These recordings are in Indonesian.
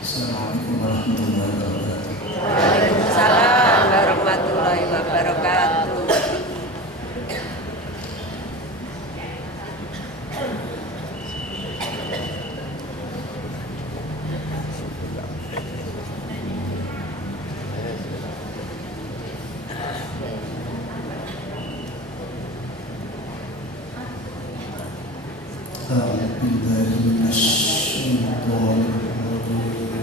Assalamualaikum warahmatullahi wabarakatuh. Waalaikumsalam warahmatullahi wabarakatuh. أعوذ بالله من الشيطان الرجيم.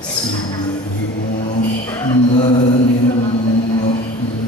بسم الله الرحمن الرحيم.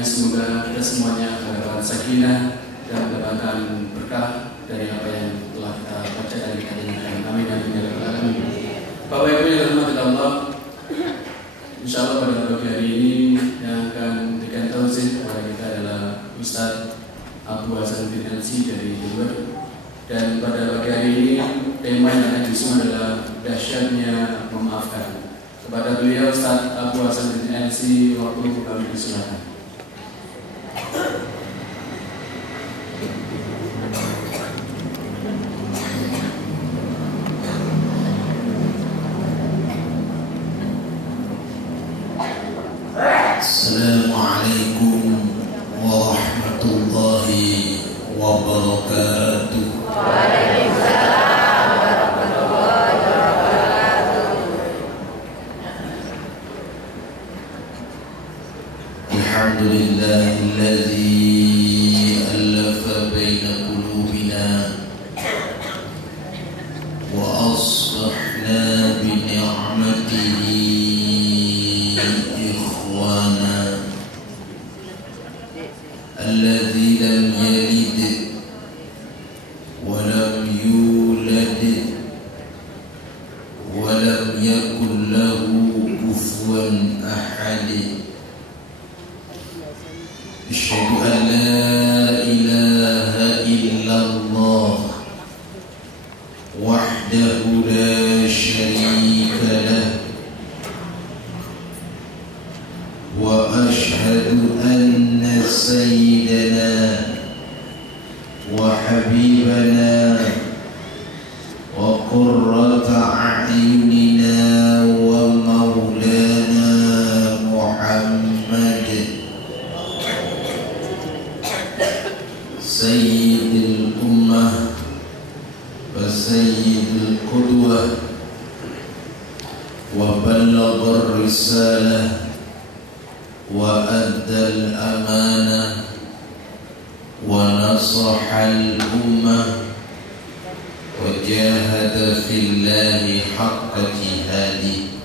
Semoga kita semuanya mendapatkan sakinah dan mendapatkan berkah dari apa yang telah kita baca dan kita dengarkan. Amin ya rabbal alamin. Bapak Ibu yang dirahmati Allah, insyaallah pada pagi hari ini yang akan memberikan tausiah kepada kita adalah Ustaz Abu Hasanuddin LC dari Jember. Dan pada pagi hari ini tema yang akan diusung adalah dahsyatnya memaafkan. Kepada beliau Ustaz Abu Hasanuddin LC, waktu kami diserahkan. Assalamualaikum warahmatullahi wabarakatuh. Waalaikumsalam warahmatullahi wabarakatuh. Alhamdulillahilladzi alafa baina qulubina wa aslahna bi ni'matihi ikhwana alladzi lam yalid wa lam yulad wa lam yakul lahu kufuwan ahad. Asyhadu an la ilaha illallah wahdahu la syarika lah wa asyhadu anna sayyidana wa habibana wa qurrata a'yunina wa maulana Muhammad sayyidil ummah wa sayyidil qudwah wa ballaghar risalah wa addal amanah wa nasahal ummah wa jahada fillahi haqqa jihadi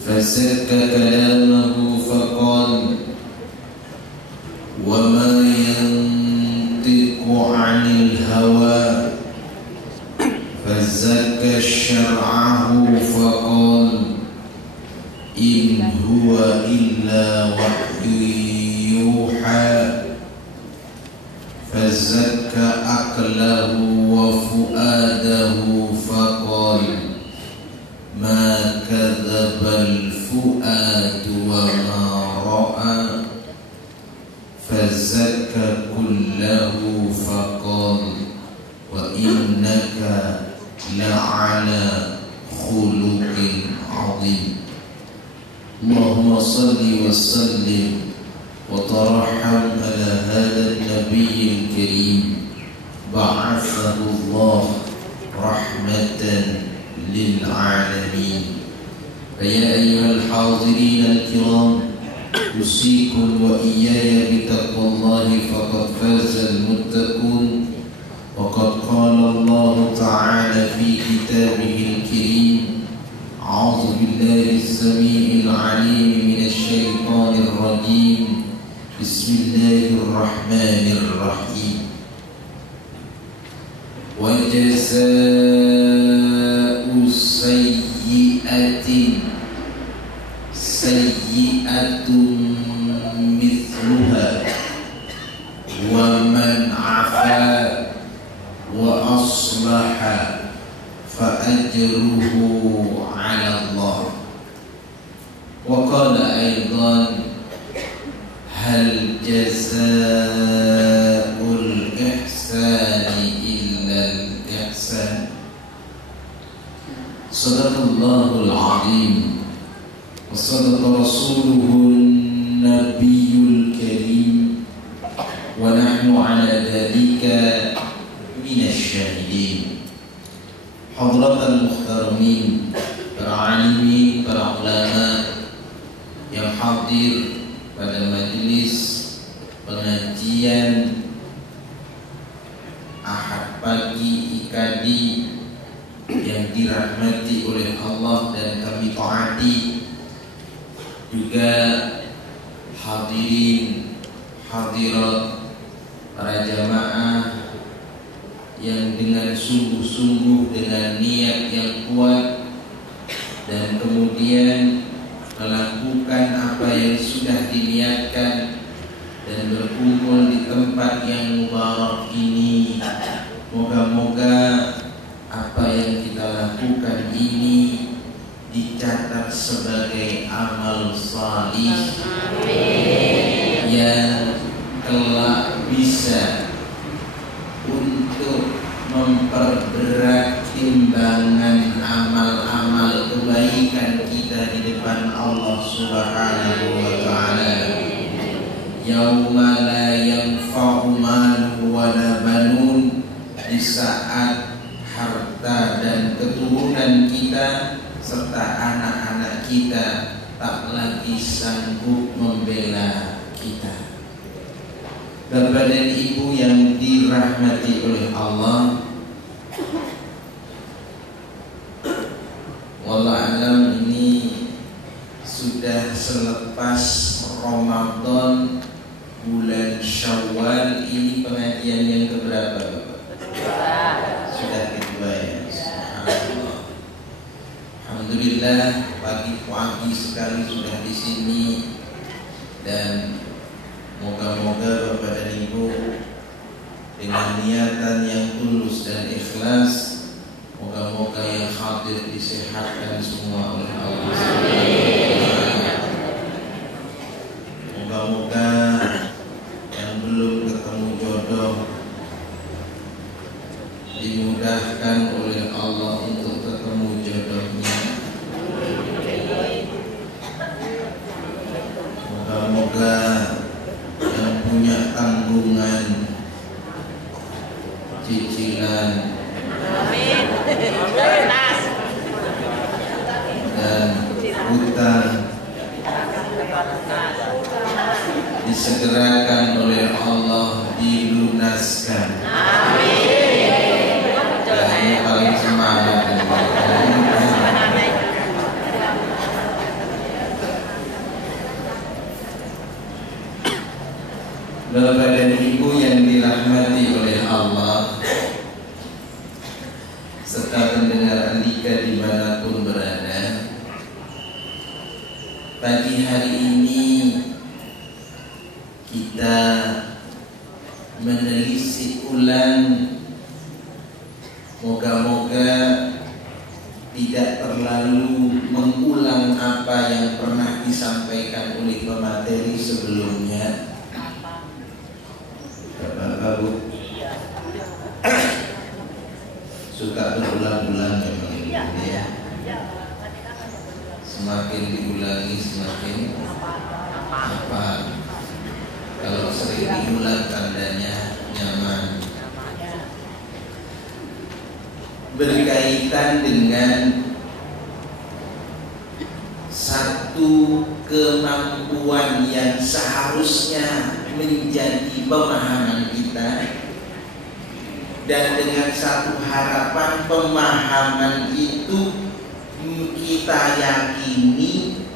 fasakka kalamahu faqala wa ma yantiqu 'anil hawa fazakka syar'ahu faqala in huwa illa wahyu yuha fazakka aqlahu wa fuadahu faqala ma kadzabal fuadu wa ma ra'a fazakka kullahu faqala wa innaka la'ala khuluqin 'azim. Allahumma salli wa sallim wa tarahham ala hadha an-nabiyyil karim ba'athahu Allah rahmatan lil alamin. Ya ayyuhal hadirin al-kiram, usikum wa iyaya bi taqwallahi faqad fazal muttaqun. Wa qad qala Allah ta'ala fi kitabihil karim أعوذ بالله السميع العليم من الشيطان الرجيم بسم الله الرحمن الرحيم وجزاء سيئة سيئة مثلها ومن عفا وأصلح فأجره على الله. وقال أيضا هل جزاء الإحسان إلا الإحسان. صدق الله العظيم وصدق رسوله النبي الكريم ونحن على ذلك من الشاهدين. Hadratal muhtaramin, para alimin, para ulama yang hadir pada majelis pengajian Ahad pagi IKD yang dirahmati oleh Allah dan kami taati, juga hadirin hadirat para jamaah yang dengan sungguh-sungguh, dengan niat yang kuat, dan kemudian melakukan apa yang sudah diniatkan dan berkumpul di tempat yang mubarak ini. Moga-moga apa yang kita lakukan ini dicatat sebagai amal salih yang kelak bisa untuk memperberat timbangan amal-amal kebaikan kita di depan Allah Subhanahu wa ta'ala. Yauma la yanfa'u malun wala banun, di saat harta dan keturunan kita serta anak-anak kita tak lagi sanggup membela kita. Bapak dan Ibu yang dirahmati oleh Allah, wallah alam, ini sudah selepas Ramadan, bulan Syawal. Ini pengajian yang keberapa, Bapak? Sudah kedua ya. Alhamdulillah, pagi-pagi sekali sudah di sini, dan moga-moga Bapak dan Ibu dengan niatan yang tulus dan ikhlas, moga-moga yang hadir disehatkan semua oleh Allah. Moga-moga yang belum ketemu jodoh dimudahkan oleh Allah untuk ketemu jodohnya. Moga-moga yang punya tanggungan, cicilan, dan hutang disegerakan oleh Allah, dilunaskan. Dan ini paling semangat. Bapak dan Ibu yang dirahmati oleh Allah, serta pendengar Andika dimanapun berada, pagi hari ini kita menelisik ulang, moga-moga tidak terlalu mengulang apa yang pernah disampaikan oleh pemateri sebelumnya. Bapak Bu, suka berulang-ulang memang ini ya. Semakin diulangi semakin apa? Kalau sering diulang tandanya nyaman. Berkaitan dengan satu kemampuan yang seharusnya menjadi pemahaman kita, dan dengan satu harapan pemahaman itu kita yakini,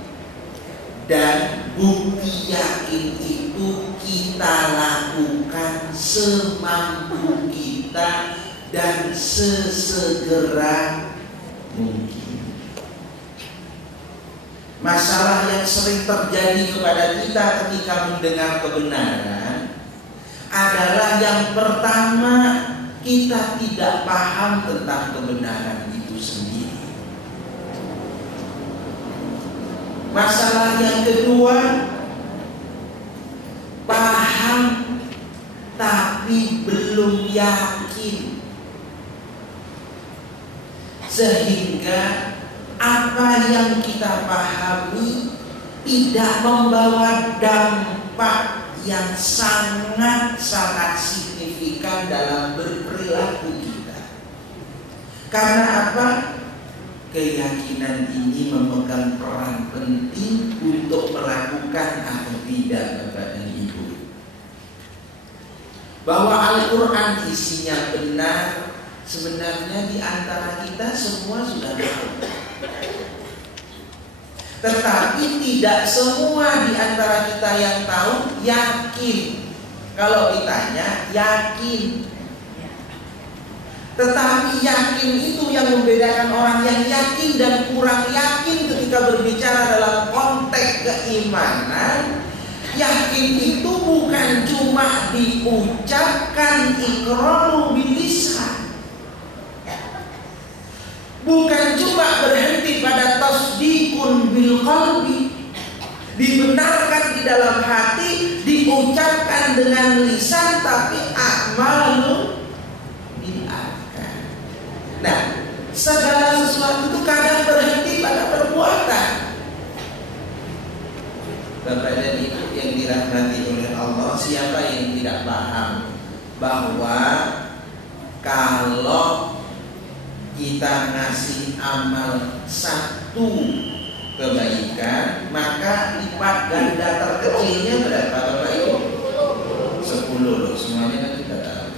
dan bukti yakin itu kita lakukan semampu kita dan sesegera mungkin. Masalah yang sering terjadi kepada kita ketika mendengar kebenaran adalah yang pertama, kita tidak paham tentang kebenaran itu sendiri. Masalah yang kedua, paham tapi belum yakin, sehingga apa yang kita pahami tidak membawa dampak yang sangat-sangat signifikan dalam berperilaku kita. Karena apa? Keyakinan ini memegang peran penting untuk melakukan atau tidak, Bapak dan Ibu. Bahwa Al-Quran isinya benar, sebenarnya di antara kita semua sudah tahu. Tetapi tidak semua di antara kita yang tahu yakin Kalau ditanya yakin. Tetapi yakin itu yang membedakan orang yang yakin dan kurang yakin ketika berbicara dalam konteks keimanan. Yakin itu bukan cuma diucapkan iqraru bilisan, bukan cuma berhenti pada tasdiqun bil qalbi, dibenarkan di dalam hati, diucapkan dengan lisan, tapi amalun bil arkan. Nah, segala sesuatu itu kadang berhenti pada perbuatan. Bapak dan Ibu yang dirahmati oleh Allah, siapa yang tidak paham bahwa kalau kita ngasih amal satu kebaikan, maka lipat ganda terkecilnya berapa Bapak Ibu? 10 loh, semuanya kan kita tahu.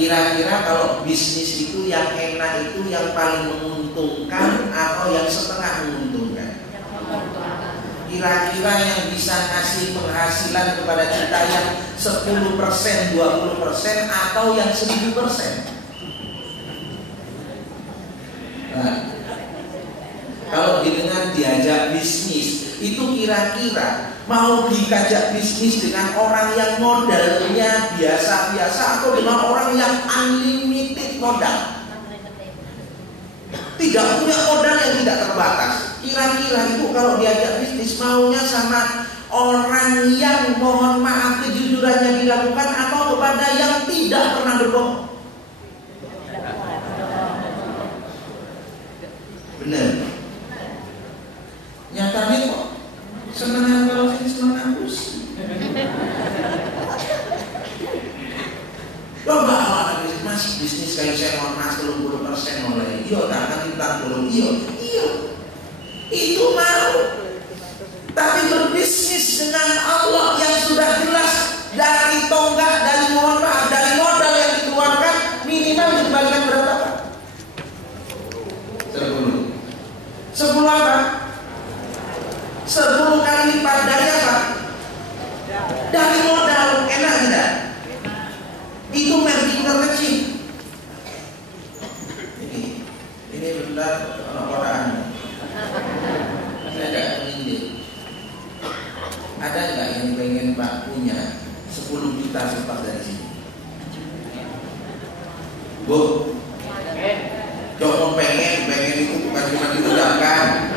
Kira-kira kalau bisnis itu yang enak itu yang paling menguntungkan atau yang setengah menguntungkan? Kira-kira yang bisa ngasih penghasilan kepada kita yang 10%, 20% atau yang 1000%? Nah, kalau dengan diajak bisnis itu kira-kira mau dikajak bisnis dengan orang yang modalnya biasa-biasa atau dengan orang yang unlimited modal, tidak punya modal yang tidak terbatas. Kira-kira itu kalau diajak bisnis maunya sama orang yang mohon maaf kejujurannya dilakukan atau kepada yang tidak pernah berbohong? Benar. Nyatanya kok senang kalau ini senang sih. Lo enggak awal mas bisnis kayak saya mau mas 30% mulai. Iya tak akan kita belum. Iya. Itu mau. Tapi berbisnis dengan Allah yang sudah jelas dari tonggak, dari mohon maaf, dari modal yang dikeluarkan minimal dikembalikan berapa? 10 apa? 10 kali lipat dari apa? Dari modal. Enak tidak? Itu margin terkecil. Ini benar orang-orang. Saya tidak menyindir. Ada nggak yang pengen Pak punya 10 juta selepas dari sini? Bu? Jangan pengen itu bukan cuma diucapkan,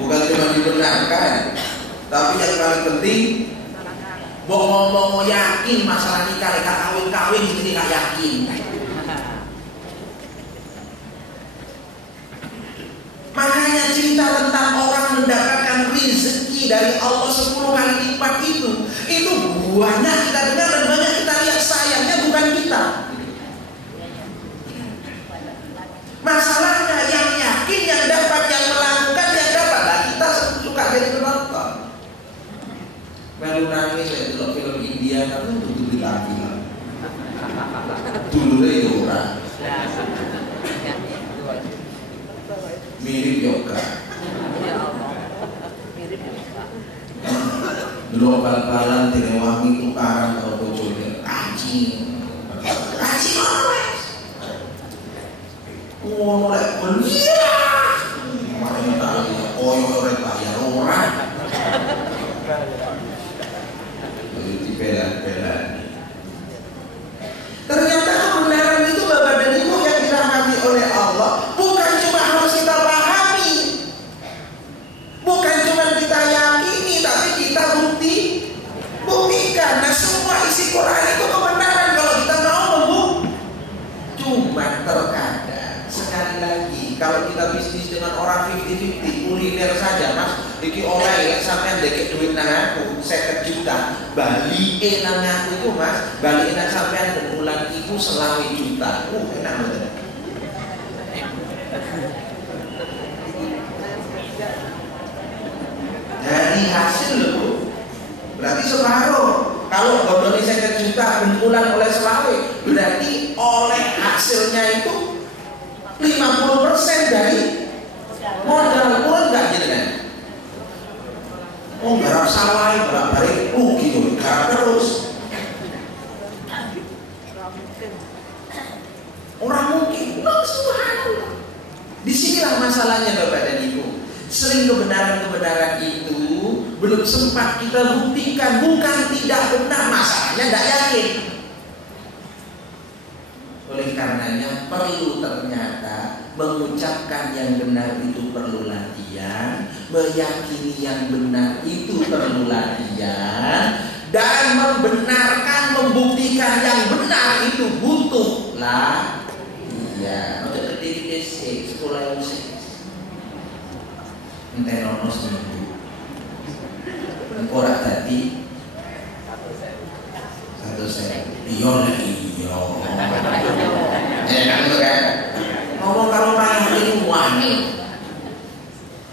bukan cuma dibenarkan, tapi yang paling penting, ngomong yakin masalah nikah kawin ini nggak yakin. Makanya cerita tentang orang mendapatkan rezeki dari Allah 10 kali lipat itu banyak kita dengar dan banyak kita lihat, sayangnya bukan kita. Masalahnya yang yakin, yang dapat, yang melakukan, yang dapat. Nah, kita suka jadi penonton. Melu nangis ya itu film India tapi untuk lagi. Dulu ya orang. Mirip yoga. Dulu bal-balan tidak wangi tukaran kalau bojone anjing. Anjing always. Mulai kuliah, makanya tadi koyo bayar orang, jadi bela-bela. Ternyata kebenaran itu Bapak dan Ibu yang dirahmati oleh Allah bukan cuma harus kita pahami, bukan cuma kita yakini, tapi kita buktikan. Nah, semua isi Quran itu kebenaran kalau kita mau membuktikan. Cuma terkadang sekali lagi, kalau kita bisnis dengan orang 50-50, kuliner saja mas, iki oleh ya sampean deket duit nang aku 50 juta, balik nang aku itu mas, balik nang sampean berbulan itu 20 juta, enak banget. Dari hasil loh, berarti separuh. Kalau bodoni 50 juta berbulan oleh 20, berarti oleh hasilnya itu 50% dari modal. Kurang nggak jadi kan? masalahnya Bapak dan Ibu, sering kebenaran-kebenaran itu belum sempat kita buktikan. Bukan tidak benar, masalahnya tidak yakin. Oleh karenanya perlu ternyata mengucapkan yang benar itu perlu latihan, meyakini yang benar itu perlu latihan, dan membenarkan, membuktikan yang benar itu butuh latihan. Untuk gede-gede sekolah musik entah nono seminggu ora tadi 100.000 iya kan itu kan ngomong kalau orang ini wani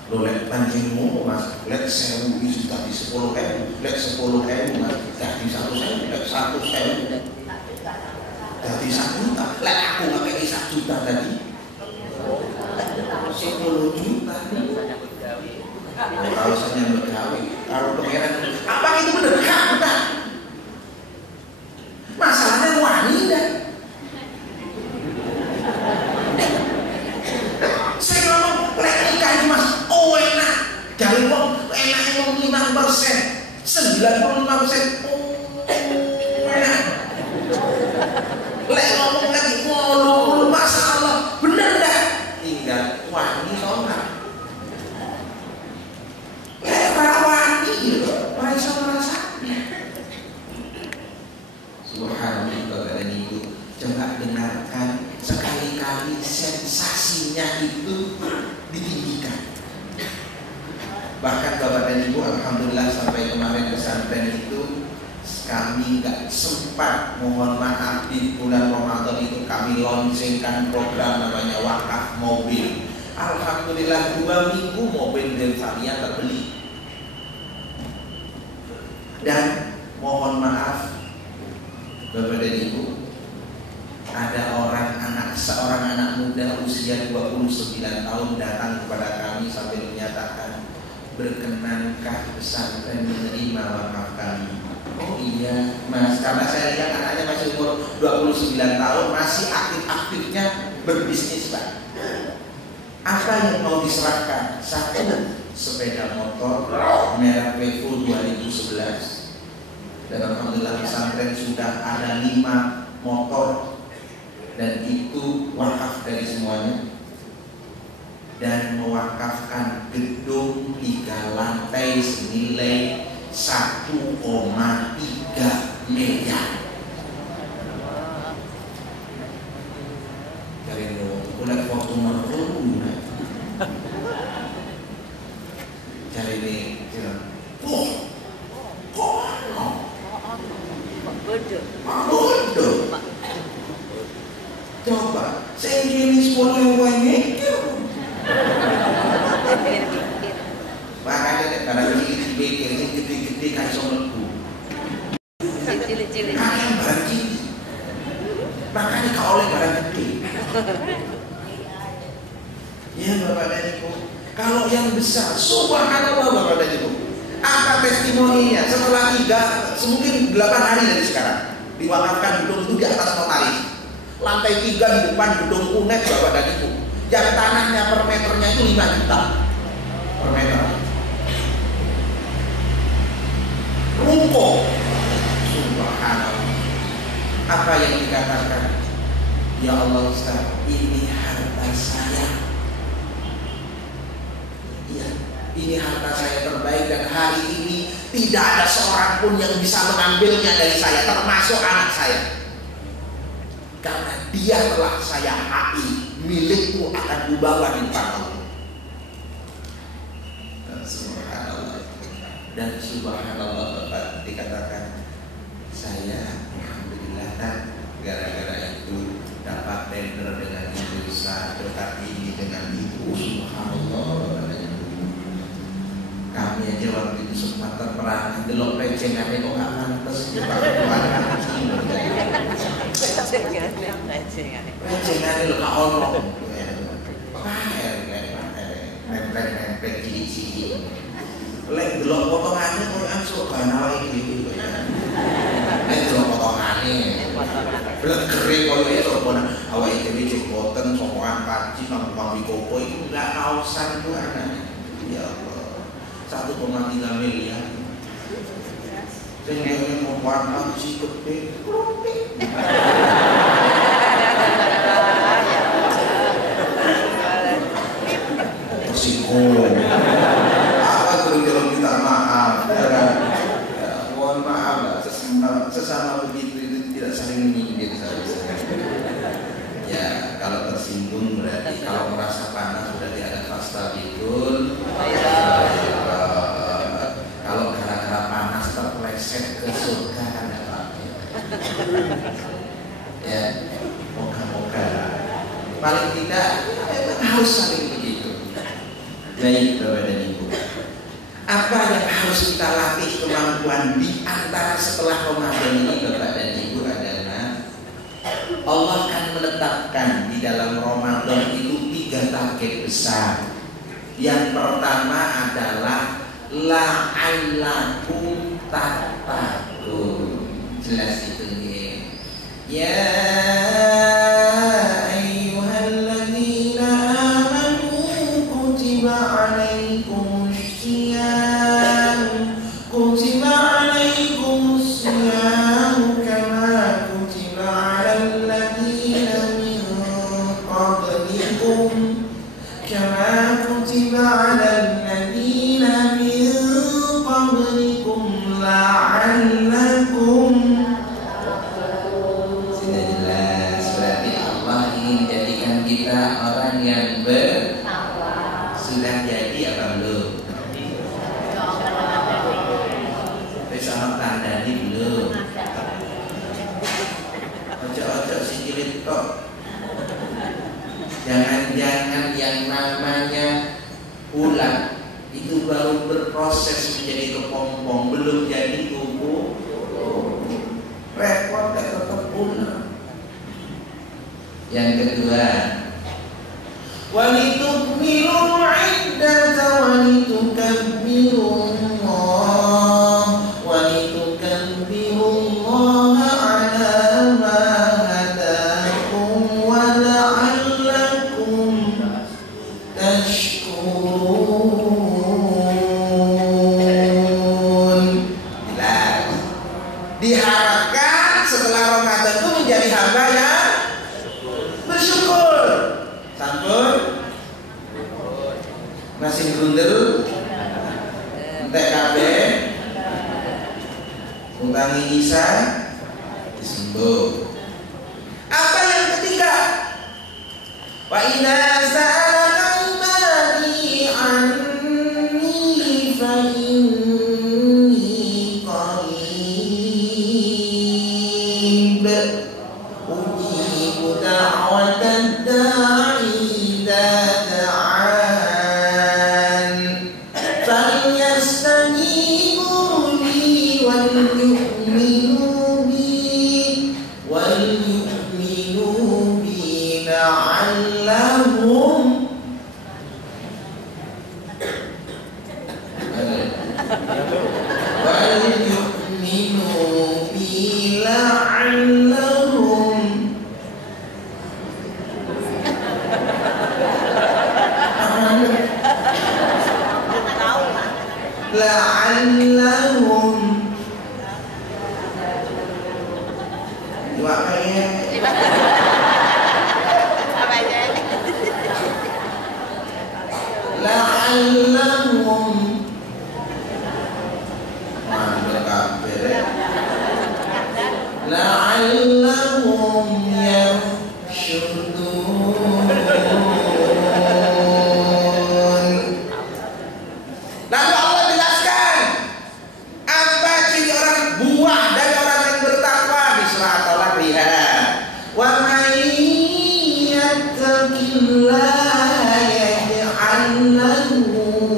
lo lihat panjangmu mas, lihat 1.000 bisa tadi 10.000, lihat 10.000 mas, tadi 1.000, lihat 100.000 tadi 1 juta, lihat aku nggak kayak 1 juta tadi 10 juta kalau saya bergawe, kalau pengeran apa itu benar? Kata masalahnya wanita. Saya ngomong lek ikan mas, oh enak. Dari wong enak ngomong 5%, 95%, oh enak. Lek ngomong lagi, waduh masalah, bener dah. Tinggal wanita sama. Subhanallah, dan itu coba dengarkan sekali-kali sensasinya itu ditinggikan. Bahkan Bapak dan Ibu, alhamdulillah sampai kemarin pesantren itu kami nggak sempat, mohon maaf, di bulan Ramadan itu kami launchingkan program namanya wakaf mobil. Alhamdulillah 2 minggu mobil Delvalia terbeli. Dan mohon maaf Bapak dan Ibu, ada seorang anak muda usia 29 tahun datang kepada kami sambil menyatakan, berkenankah pesantren menerima wakaf kami? Oh iya mas, karena saya lihat anaknya masih umur 29 tahun, masih aktif-aktifnya berbisnis Pak. Apa yang mau diserahkan? 1 sepeda motor merek Vevo 2011. Dan alhamdulillah pesantren sudah ada 5 motor, dan itu wakaf dari semuanya. Dan mewakafkan gedung 3 lantai senilai 1,3 miliar. Dari lo, udah foto merdu, cari nih, bodoh. Coba, saya ingin sekolah yang banyak. Makanya karena ini gede-gede kan soalku. Cilik-cilik. Kalian bagi. Makanya kau oleh barang gede. Ya Bapak dan Ibu, kalau yang besar, subhanallah Bapak dan Ibu. Apa testimoninya? Setelah 3, mungkin 8 hari dari sekarang, diwakafkan gedung itu di atas notaris. Lantai 3 di depan gedung UNED Bapak dan Ibu. Yang tanahnya per meternya itu 5 juta per meter. Rumput. Subhanallah. Apa yang dikatakan? Ya Allah Ustaz, ini harta saya. Iya, ini harta saya terbaik, dan hari ini tidak ada seorang pun yang bisa mengambilnya dari saya, termasuk anak saya. Karena dia telah saya haki, milikku akan kubawa di depan Allah. Subhanallah. Dan subhanallah Bapak, dikatakan saya alhamdulillah gara-gara itu dapat tender dengan Indonesia, dekat ini dengan itu. Subhanallah. Kami aja waktu itu sempat terperang delok pecengannya kok gak pantas pecengannya lo gak ono nempel cici lek delok potongannya kok langsung banal iki lek delok potongannya belum kering koyo itu awake dhewe boten sokokan kaji kami koko itu nggak kausan tuh anaknya. Ya Allah, 1,3 miliar. Saya mau warna si gede, persiko. Apa terus minta maaf? Mohon maaf lah, sesama begitu itu tidak saling menyindir saja. Ya, kalau tersinggung berarti, kalau merasa panas berarti ada fastabiqul. Kalau gara-gara panas terpleset ke surga ada apa-apa. Ya, moga-moga. Paling tidak harus saling begitu. Baik, Bapak dan Ibu. Apa yang harus kita latih kemampuan di antara setelah Ramadan ini, Bapak dan Ibu, adalah Allah akan menetapkan di dalam Ramadan itu 3 target besar. Yang pertama adalah la'allakum tattaqun. Jelas itu ya. Ayyuhalladzina amanu kutiba 'alaikumus syiyam kama kutiba 'alal ladzina min qablikum la'allakum. Sudah jelas, berarti Allah ingin jadikan kita orang yang bertakwa. Sudah jadi apa belum? Besok tandani belum? Ojo-ojo sikirit kok. Jangan-jangan yang namanya ulat itu baru berproses menjadi kepompong, belum jadi tubuh. Repot dan tetap ulat. Yang kedua, walitukmilul iddata walitukabbirullaha walitukabbirullaha ala ma hadakum wa la'allakum tashkurun. Diharapkan setelah Ramadan itu menjadi hamba yang bersyukur. Sampun masih grundel entek kabeh utangi Isa disembuh. Apa yang ketiga? Wa idza sa'alaka ibadi anni fa inni qarib ujibu da'watad da'i idza da'an falyastajibu li wal yu'minu bi la'allahum la'allahum la'allahum la'allahum yarshudun. Lalu Allah jelaskan apa ciri orang buah dari orang yang bertakwa di surah At-Talaq. Lihat, wa may yattaqillaha yaj'al lahu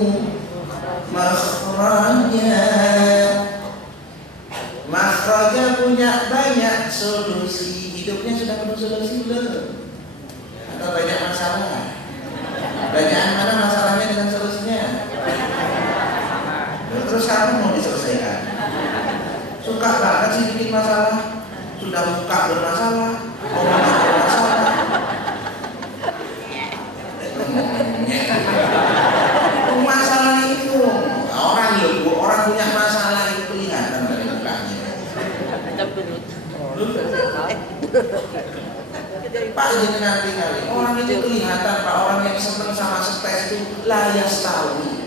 aja nanti kali. Orang itu kelihatan Pak, orang yang senang sama stres itu la yastawi.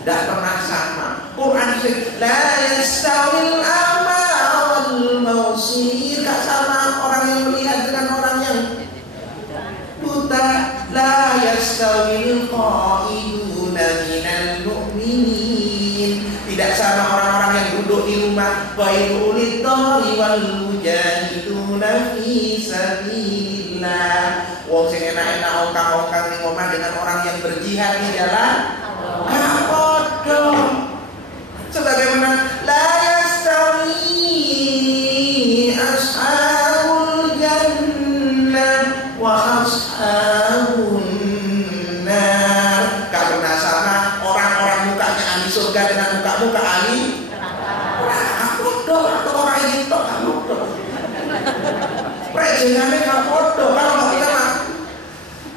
Tidak pernah sama. Quran sih la yastawil a'ma wal mausir. Gak sama orang yang melihat dengan orang yang buta. La yastawil qaiduna minal mu'minin. Tidak sama orang-orang yang duduk di rumah. Wailul lidhari wal mujahiduna fi sabilillah. Wong sing enak-enak ongkang-ongkang ning omah dengan orang yang berjihad di jalan bodoh. Sebagaimana la yastawi ashabul jannah wa ashabun nar. Gak pernah sama orang-orang mukanya ahli surga dengan muka-muka ahli neraka. Bodoh atau orang itu kamu bodoh. Prejengannya gak bodoh kalau gak kita mah.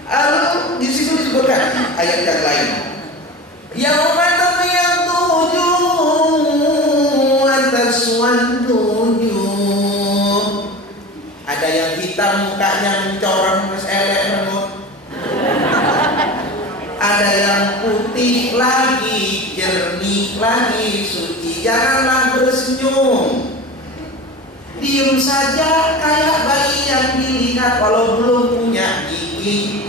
Lalu di situ disebutkan ayat yang lain. Yauma tabyaddu wujuh wa taswaddu wujuh. Ada yang hitam mukanya mencorong wis elek menut. Ada yang putih lagi, jernih lagi, suci. Janganlah bersenyum. Diam saja kayak bayi yang dilihat walau belum punya gigi.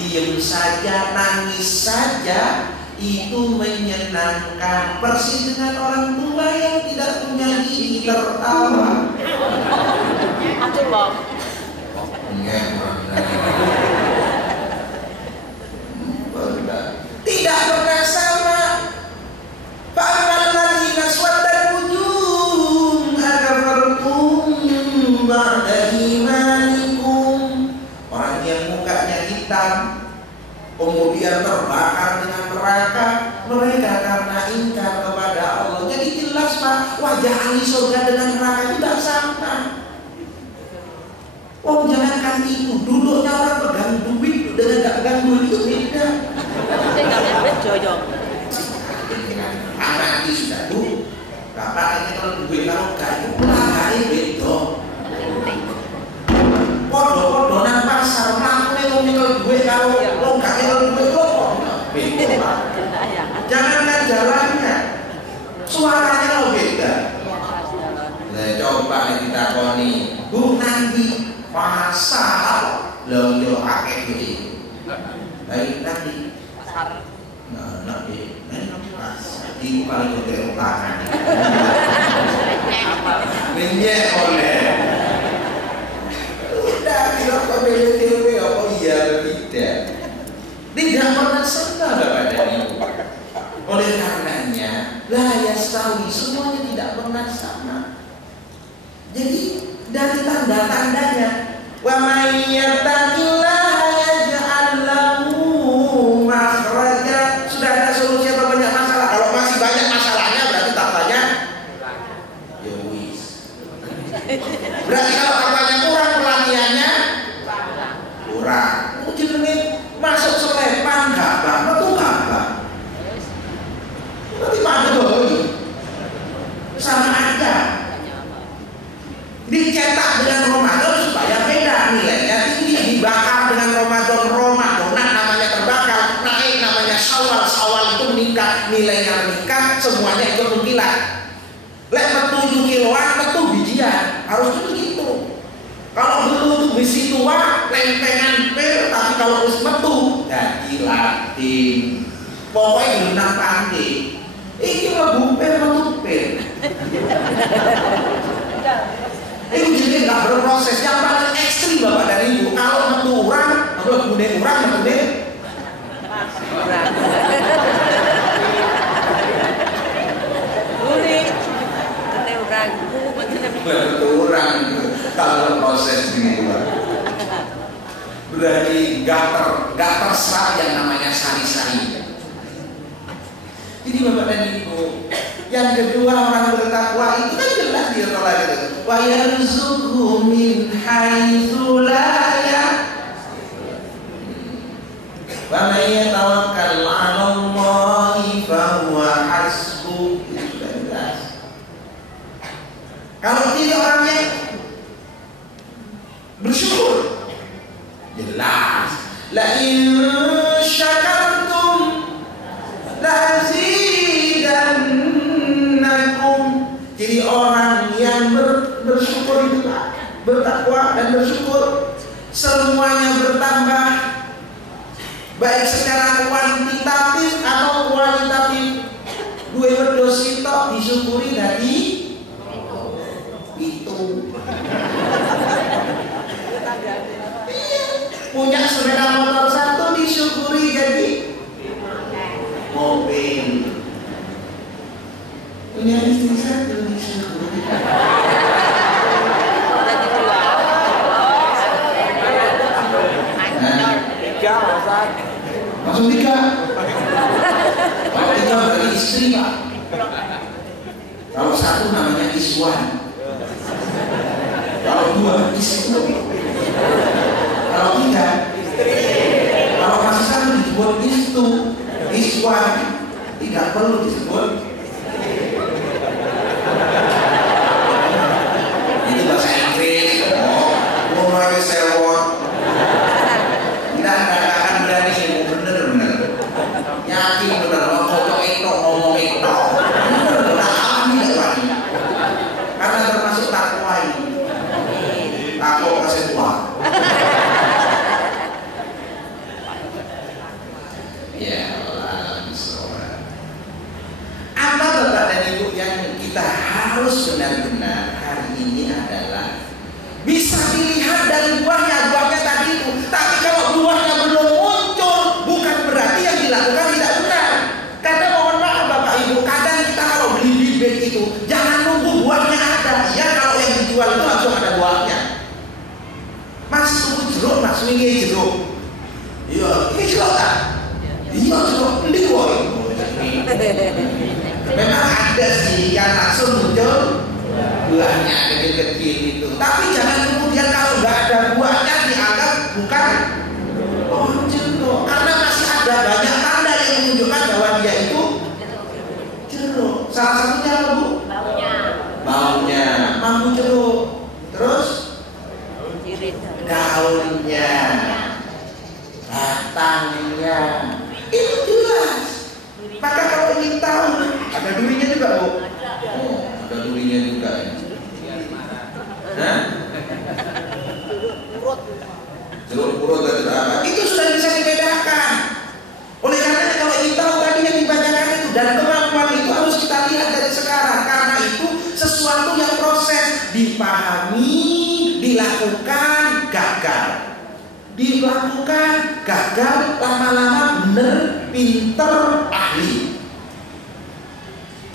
Diam saja, nangis saja, itu menyenangkan. Persis dengan orang tua yang tidak punya gigi tertawa. Aduh Bob. Tidak pernah sama. Fa'amal ladzina aswaddat wujuhum akafartum ba'da imanikum. Orang yang mukanya hitam kemudian terbakar dengan neraka, mereka karena ingkar kepada Allah. Jadi jelas Pak, wajah ahli surga dengan neraka itu tidak sama. Oh jangankan itu, duduknya orang pegang duit dengan gak pegang duit itu beda. Dengan duit jojo. Anak ini sudah tuh, bapak ini kalau duit kalau gak itu pelanggannya beda. Podo-podo nang pasar, melakukan kalau duit kalau gak kalau duit lo beda. Jangankan jalannya, suaranya lo beda. Nah coba kita koni, Bu nanti pasar lo yo akeh iki. Baik nanti Pasar. nah nanti pasar iki paling gede utangan. Menyek oleh. Udah kira kok dewe apa iya tidak. Tidak pernah sama Bapak dan Ibu. Oleh karenanya la yastawi, semuanya tidak pernah sama. Jadi dari tanda-tandanya wa may yattaqillaha yaj'al lahu makhraja. Sudah ada solusi apa banyak masalah? Kalau masih banyak masalahnya berarti takwanya ya wis. Berarti kalau takwanya kurang, pelatihannya kurang. Mungkin ini masuk selepan gabah, metu gabah. Berarti pada doi sama aja. Dicetak dengan Ramadan supaya beda nilainya tinggi, dibakar dengan Ramadan namanya terbakar, naik namanya Syawal itu meningkat, nilainya meningkat, semuanya ikut mengkilat. Lek metu 7 kiloan, metu bijian, harus begitu. Kalau dulu tuh besi tua, lempengan pil, tapi kalau harus metu, jadi latin. Pokoknya benang pandi. Ini mlebu pil metu pil. Itu jadi nggak berproses. Yang paling ekstrim Bapak dan Ibu, kalau metu urang, kalau bude urang, bude urang. Kalau proses ini berarti gak terserap yang namanya sari-sari. Jadi Bapak dan Ibu, yang kedua orang bertakwa itu kan jelas dia tolak itu. Wa yarzuqhu min haitsu la wa may yatawakkal 'ala Allahi fa huwa hasbuh. Kalau tidak orang yang bersyukur, in syakartum lazidannakum. Jadi orang yang bersyukur itu bertakwa dan bersyukur, semuanya bertambah, baik secara kuantitatif atau kualitatif. Dua berdosi tok disyukuri dari itu. Punya sepeda motor satu disyukuri jadi mobil. Punya istri satu disyukuri Jadi dua. tiga. Langsung tiga. Kalau tiga berarti istri, Pak. Kalau satu namanya iswan. Kalau dua istri. Kalau tiga, kalau masih satu disebut istu, iswan, tidak perlu disebut. Itu bahasa Inggris. Mulai sewot. Tidak akan berani ilmu bener. Yakin bener, mau kocok itu, ngomong itu. Karena termasuk takwa ini. Takwa kasih tua. Ya Allah, apa Bapak dan Ibu yang kita harus benar-benar hari ini adalah bisa dilihat dari buahnya tadi itu. Tapi kalau buahnya belum muncul, bukan berarti yang dilakukan tidak benar. Karena mohon maaf Bapak Ibu, kadang kita kalau beli bibit itu jangan nunggu buahnya ada. Ya kalau yang dijual itu langsung ada buahnya. Mas tunggu jeruk, mas wingi jeruk. Iya, ini jeruk tak? Iya jeruk, ini boy. Memang ada sih yang langsung muncul buahnya kecil-kecil itu. Tapi jangan kemudian kalau nggak ada buahnya dianggap bukan jeruk. Karena masih ada banyak tanda yang menunjukkan bahwa dia itu jeruk. Salah satunya apa Bu? Baunya, mampu jeruk. Terus daunnya, batangnya, itu jelas. Maka kalau ingin tahu, ada durinya juga Bu. Oh, ada durinya juga. Nah, jeruk purut dan apa? Itu sudah bisa dibedakan. Oleh karena kalau ingin tahu tadi yang dibacakan itu dan kemampuan itu harus kita lihat dari sekarang. Karena itu sesuatu yang proses dipahami, dilakukan gagal, lama-lama bener, pinter, ahli.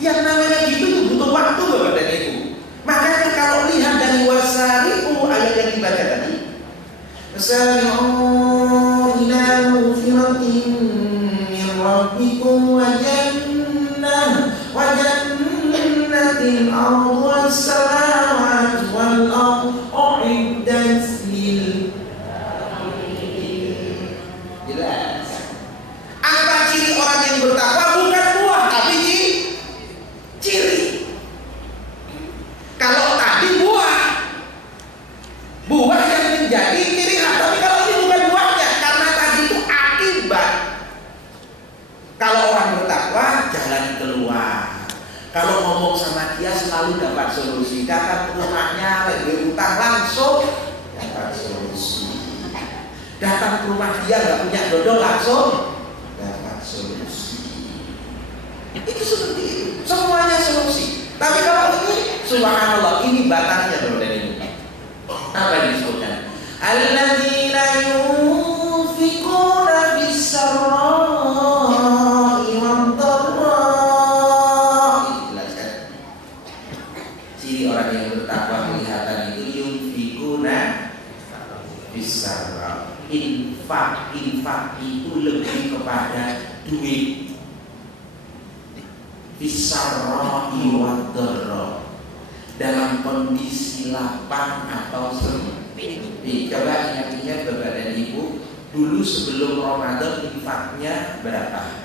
Yang namanya gitu tuh butuh waktu Bapak dan Ibu. Makanya kalau lihat dari wasari'u ayat yang dibaca tadi, wasari'u ila mufiratin min rabbikum wa jannatin arduha as-samawati wal ardu u'iddat lil. Jelas. Apa ciri orang yang bertakwa? Bukan buah, tapi ciri. Kalau tadi buah yang menjadi ciri khas, tapi kalau ini bukan buahnya, karena tadi itu akibat. Kalau orang bertakwa jalan keluar. Kalau ngomong sama dia selalu dapat solusi. Datang ke rumahnya lagi utang langsung dapat solusi. Datang ke rumah dia nggak punya dodol langsung dapat solusi. Itu seperti itu. Semuanya solusi. Tapi kalau ini, subhanallah, ini batangnya Bapak dan Ibu. Apa disebutkan? Alladzina yunfikuna bis-sarra'i wad-dharra'i. Dijelaskan. Ciri orang yang bertakwa kelihatan itu yunfikuna bis-sarra'i. Infak itu lebih kepada duit. Bis-sarra'i wad-dharra'i, dalam kondisi lapang atau sempit. Coba ingat-ingat Bapak dan Ibu, dulu sebelum Ramadan infaknya berapa?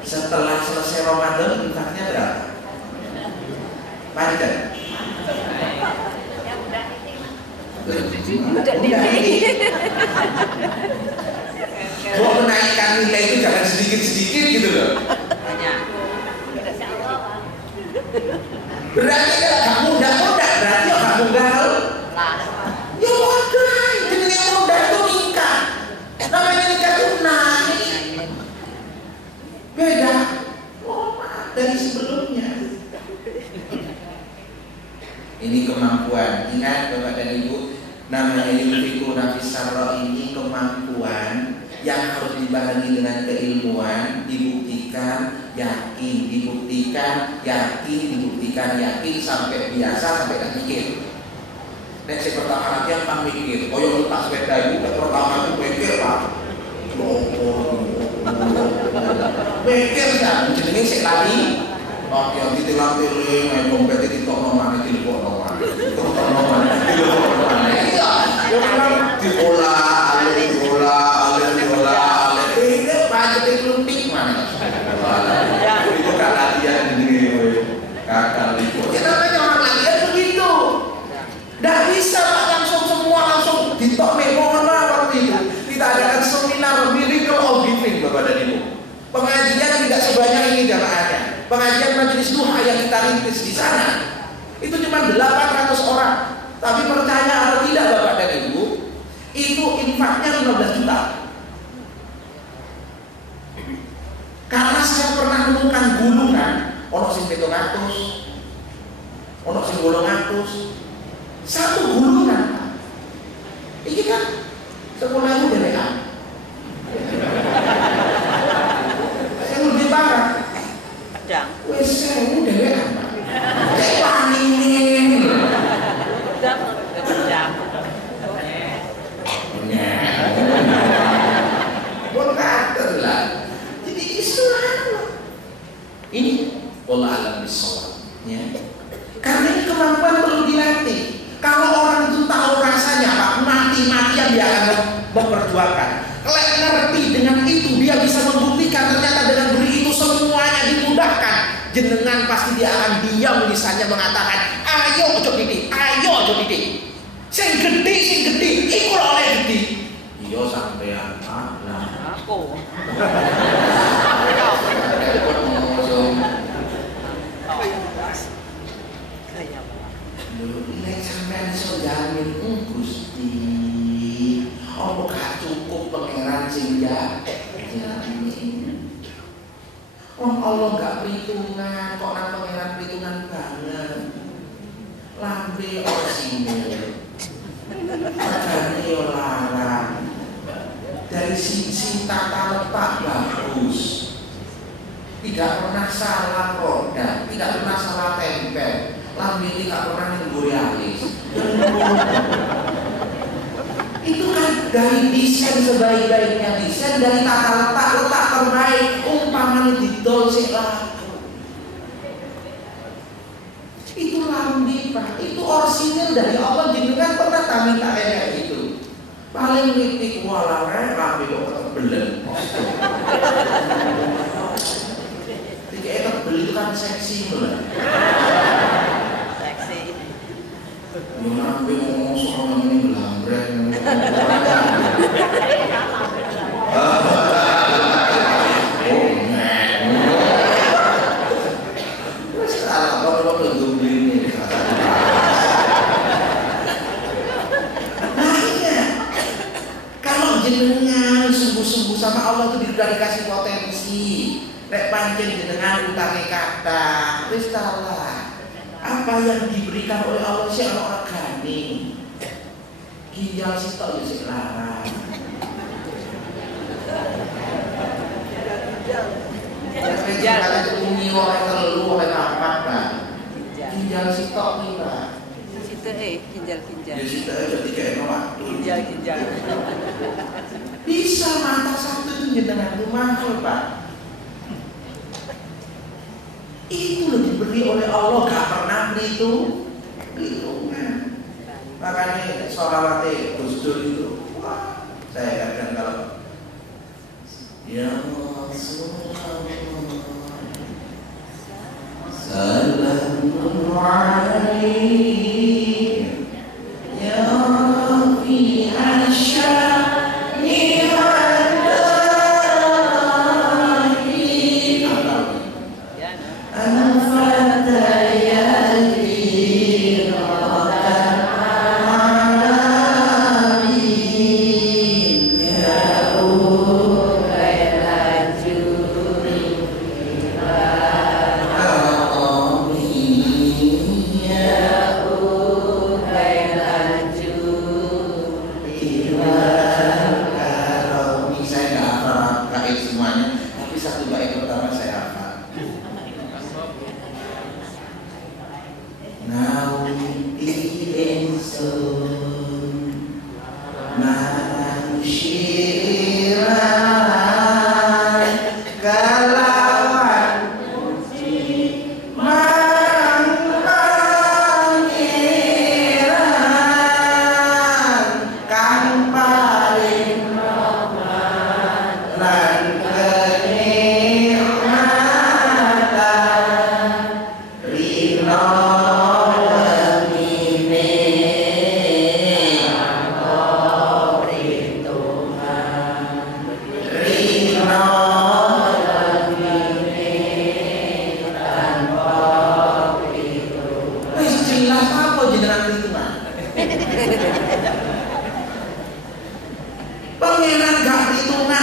Setelah selesai Ramadan infaknya berapa? Panjang. Udah dini. Mau menaikkan nilai itu jangan sedikit-sedikit gitu loh. Banyak. Berarti kalau kamu mudah-mudah, berarti kamu gaul. Lah. Ya wadah, jadi yang muda itu nikah. Namanya nikah itu naik. Beda. Oh, dari sebelumnya. Ini kemampuan. Ingat Bapak dan Ibu, namanya yunfiqu nafis sarra ini kemampuan yang harus dibarengi dengan keilmuan, dibuktikan, yakin, dibuktikan, yakin, dibuktikan, yakin sampai biasa, sampai tak mikir. Nek si pertama lagi yang tak mikir, koyo letak sepeda itu pertama itu mikir Pak. Mikir kan, jenenge sik lali. Oh, yang ditilang-tiling, main dompet ditokno maneh dilebokno maneh. Ditokno maneh, dilebokno maneh. Iya, yo kan diolah, ini pancet klumpik maneh. Itu kan latihan jenenge kowe. Kakak itu. Ya namanya orang latihan begitu. Nggak bisa Pak langsung semua langsung ditok mohon waktu itu. Kita adakan seminar miracle of giving Bapak dan Ibu. Pengajian tidak sebanyak ini jamaahnya. Pengajian majelis duha yang kita rintis di sana itu cuma 800 orang. Tapi percaya atau tidak Bapak dan Ibu, itu infaknya 15 juta. Karena saya pernah menemukan gulungan, ono sing 700, ono sing 800. Satu gulungan. Ini kan 10.000 DWA. Saya lebih parah. Pedang. Wes 1.000 DWA. Panin. Pedang. Pedang. Berkata lah. Jadi Islam. Ini Allah alam bisawab. Ya. Karena ini kemampuan perlu dilatih. Kalau orang itu tahu rasanya Pak, mati-matian dia akan memperjuangkan. Kalau ngerti dengan itu, dia bisa membuktikan ternyata dengan beri itu semuanya dimudahkan. Jenengan pasti dia akan diam misalnya mengatakan, ayo ojo didik, ayo ojo didik. Sing gede, iku oleh gede. Iya sampean lah. Aku. Nek sampean iso jamin Gusti, apa gak cukup pangeran sing jamin. Oh Allah gak perhitungan, kok nang pangeran perhitungan banget. Lambe orsinil. Magane yo larang. Dari sisi tata letak bagus. Tidak pernah salah roda, tidak pernah salah tempel. Lambe ini gak pernah nengguri alis. Itu kan dari desain sebaik-baiknya desain, dari tata letak terbaik, umpamanya didol sing laku. Itu lambe Pak, itu orsinil dari Allah. Jenengan pernah kami tak kayak gitu. Paling kritik walangan lambe kok kebelet. Tiga beli itu kan seksi lah. Lambe ngomong soal ini belambrek. Kalau jenengan sungguh-sungguh sama Allah itu sudah dikasih potensi. Nek pancen jenengan utange kata, wis salah. Apa yang diberikan oleh Allah sih orang gani. Ginjal sitok ya sik larang. Ginjal itu umi oleh telu oleh papat Pak. Ginjal sitok nih Pak. Ginjal. Ya sitok aja dikene waktu. Ginjal. Bisa mata satu itu jenengan itu mahal Pak. Itu loh diberi oleh Allah, gak pernah perhitungan. Makanya sholawatnya Gus Dur itu, wah, saya katakan kalau ya Rasulullah Salamun alaihi ya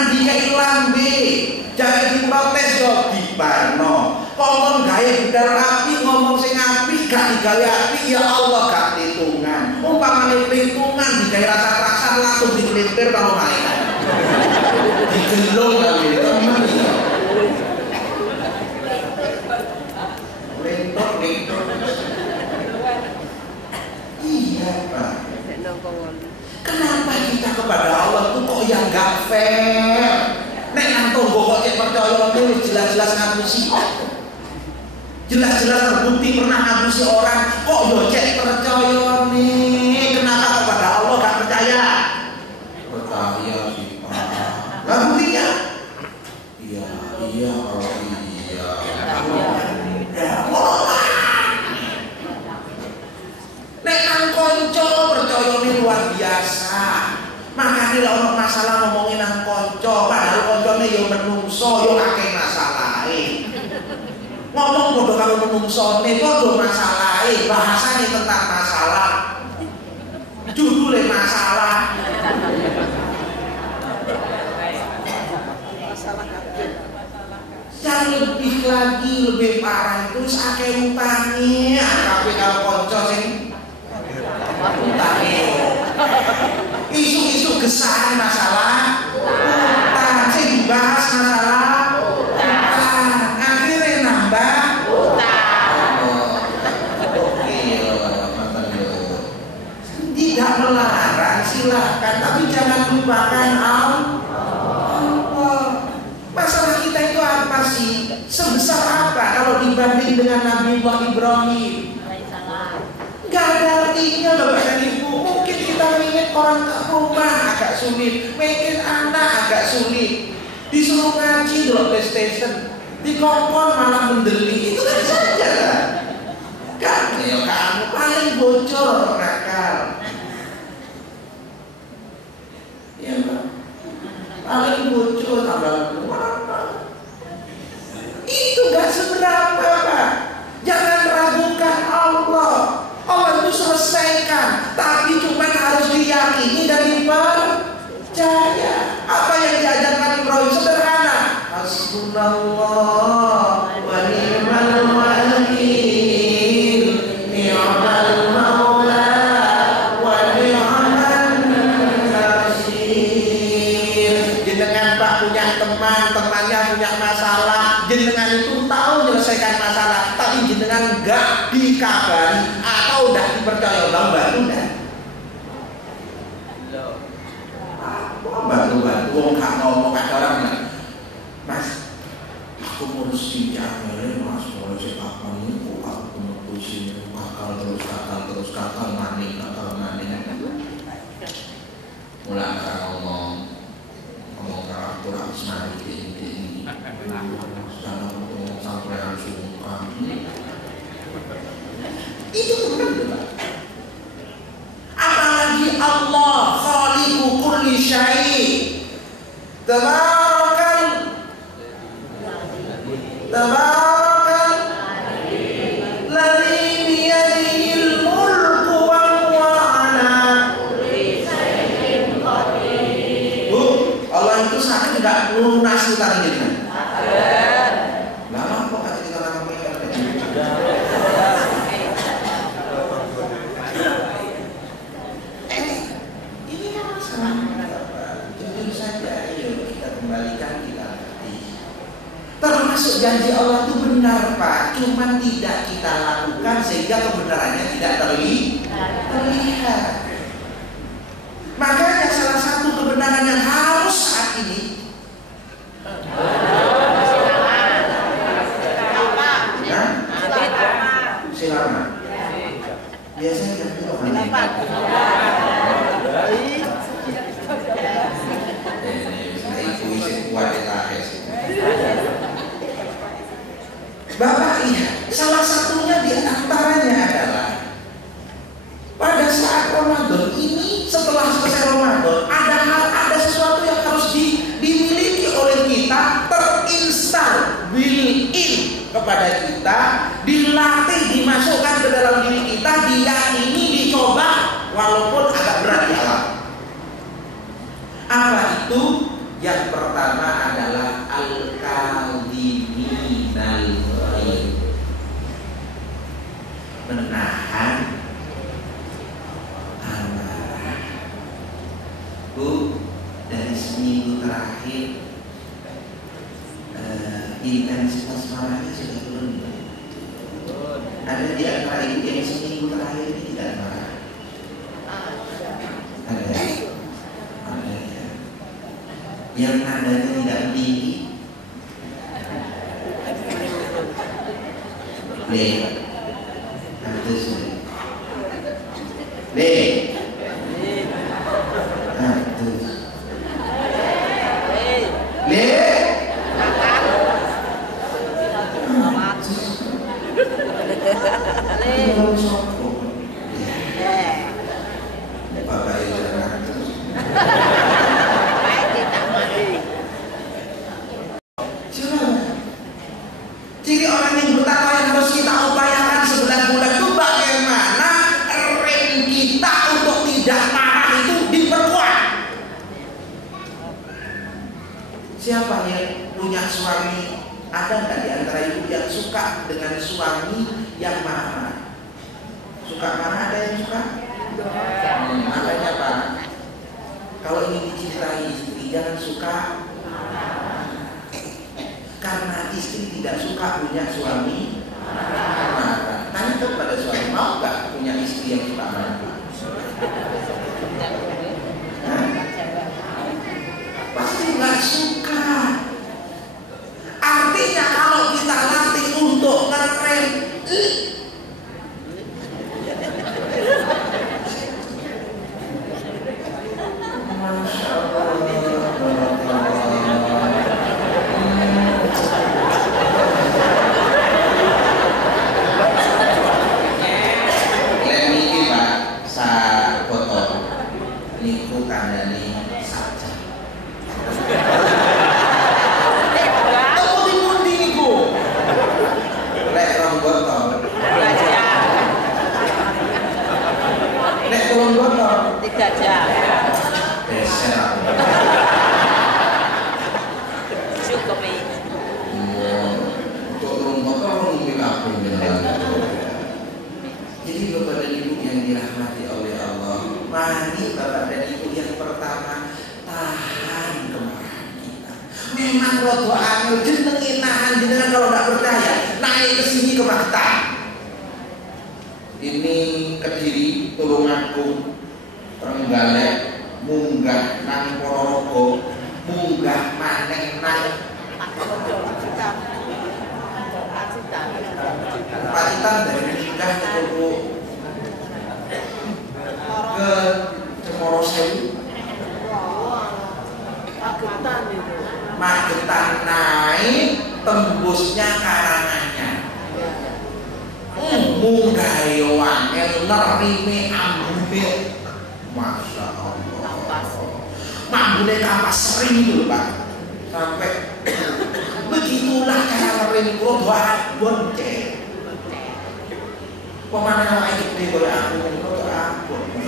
Tenan dikai lambe, jangan diprotes yo dibarno. Ngomong gawe budal api, ngomong sing apik gak digawe api, ya Allah gak perhitungan. Umpamane perhitungan digawe rasa-rasa langsung dikelintir karo malaikat. Digelung kali temen ya. Lentok. Iya, Pak. Kenapa kita kepada Allah tuh kok yang gak fair? Nek nang tonggo kok cek percaya itu jelas-jelas ngapusi. Jelas-jelas terbukti pernah ngapusi orang, kok yo cek percaya nih? Kenapa kepada Allah gak percaya? Percaya sih, Pak. Lah buktinya? Iya, kalau iya. Nek nang konco percayane luar biasa. Makane lek ono masalah ngomongin nang konco, padahal koncone yo menungso, yo akeh masalahe. Ngomong padha karo menungsone, padha masalahe, bahasane tentang masalah. Judule masalah. Yang lebih lagi, lebih parah itu akeh utange, kabeh karo konco sing utange. Isu-isu gesah masalah utang, sing dibahas masalah utang, akhirnya nambah utang. Tidak melarang, silakan, tapi jangan lupakan Allah. Masalah kita itu apa sih? Sebesar apa kalau dibanding dengan Nabi Ibrahim? Gak ada artinya Bapak dan Ibu. Mungkin kita ingin orang ke rumah agak sulit, bikin anak agak sulit, disuruh ngaji di PlayStation, dikongkon malah mendelik, itu kan saja lah. Kan ya kamu paling bocor nakal. Ya Pak, paling bocor tambah itu gak seberapa Pak. Jangan ragukan Allah. Allah itu selesaikan, tapi cuma harus diyakini dan dipercaya. Apa yang diajarkan Ibrahim sederhana. Hasbunallah wa ni'mal wakil, ni'mal maula wa ni'man nasir. Jenengan Pak punya teman, temannya punya masalah, jenengan itu tahu menyelesaikan masalah, tapi jenengan enggak dikabari atau udah dipercaya bantu enggak? Bantu wong gak ngomong ada orang bilang, Mas, aku ngurus pinjaman Mas, kalau saya kapan ini aku memutusin kakak terus maning. Mulai akan ngomong karakter aku senang ini sampai langsung itu benar. Apalagi Allah khaliqu kulli syai'. Tabarakal ladzi biyadihil mulku wa huwa ala kulli syai'in qadir. Bu, Allah itu sakit enggak lunas utang jenengan? Sakit. Lah apa kata kita nang mereka? Ini masalah. Jujur saja, ayo kita kembalikan kita hati. Termasuk janji Allah itu benar Pak, cuma tidak kita lakukan sehingga kebenarannya tidak terlihat. Makanya salah satu kebenaran yang harus saat ini silakan. Biasanya kita Bapak lihat, salah satunya di antaranya adalah pada saat Ramadan ini, setelah selesai Ramadan, ada sesuatu yang harus dimiliki oleh kita, terinstal, built-in kepada kita, dilatih, dimasukkan ke dalam diri kita, diyakini, dicoba, walaupun agak berat di alam. Apa itu? Yang pertama terakhir intensitas marahnya sudah turun. Ada di antara ibu yang seminggu terakhir ini tidak marah? Ada ya. Yang nadanya tidak tinggi? Le, atus le, atus le. Jadi orang yang bertakwa yang harus kita upayakan sebulan bulan itu bagaimana rem kita untuk tidak marah itu diperkuat. Siapa yang punya suami? Ada nggak di antara ibu yang suka dengan suami yang marah? Suka marah, ada yang suka? Makanya Pak, kalau ingin dicintai istri jangan suka marah. Karena istri tidak suka punya suami marah. Tanya pada suami, mau nggak punya istri yang suka marah? Pasti nggak suka. Artinya kalau kita latih untuk ngerem, Masya Allah. Ini Pak, sa foto niku kandani saja. Tidak jam. Cukup ini. Untuk rumah jadi Bapak dan Ibu yang dirahmati oleh Allah, mari Bapak dan Ibu yang pertama tahan kemarahan kita. Memang rodo angel jenengi nahan jenengan kalau tidak percaya naik ke sini ke Maktab. Ini Kediri, Tulungagung, Trenggalek, munggah nang Ponorogo, munggah maneh nang Pacitan dari Minggah ke Cemorosewu, Magetan naik tembusnya Karanganyar. Munggah yo angel nerime ambune, Masya Allah. Ambune kapas sering itu Pak. Sampai begitulah cara ngerem kulo doa bonceng. Pemana awake gede koyo aku, kok ampun.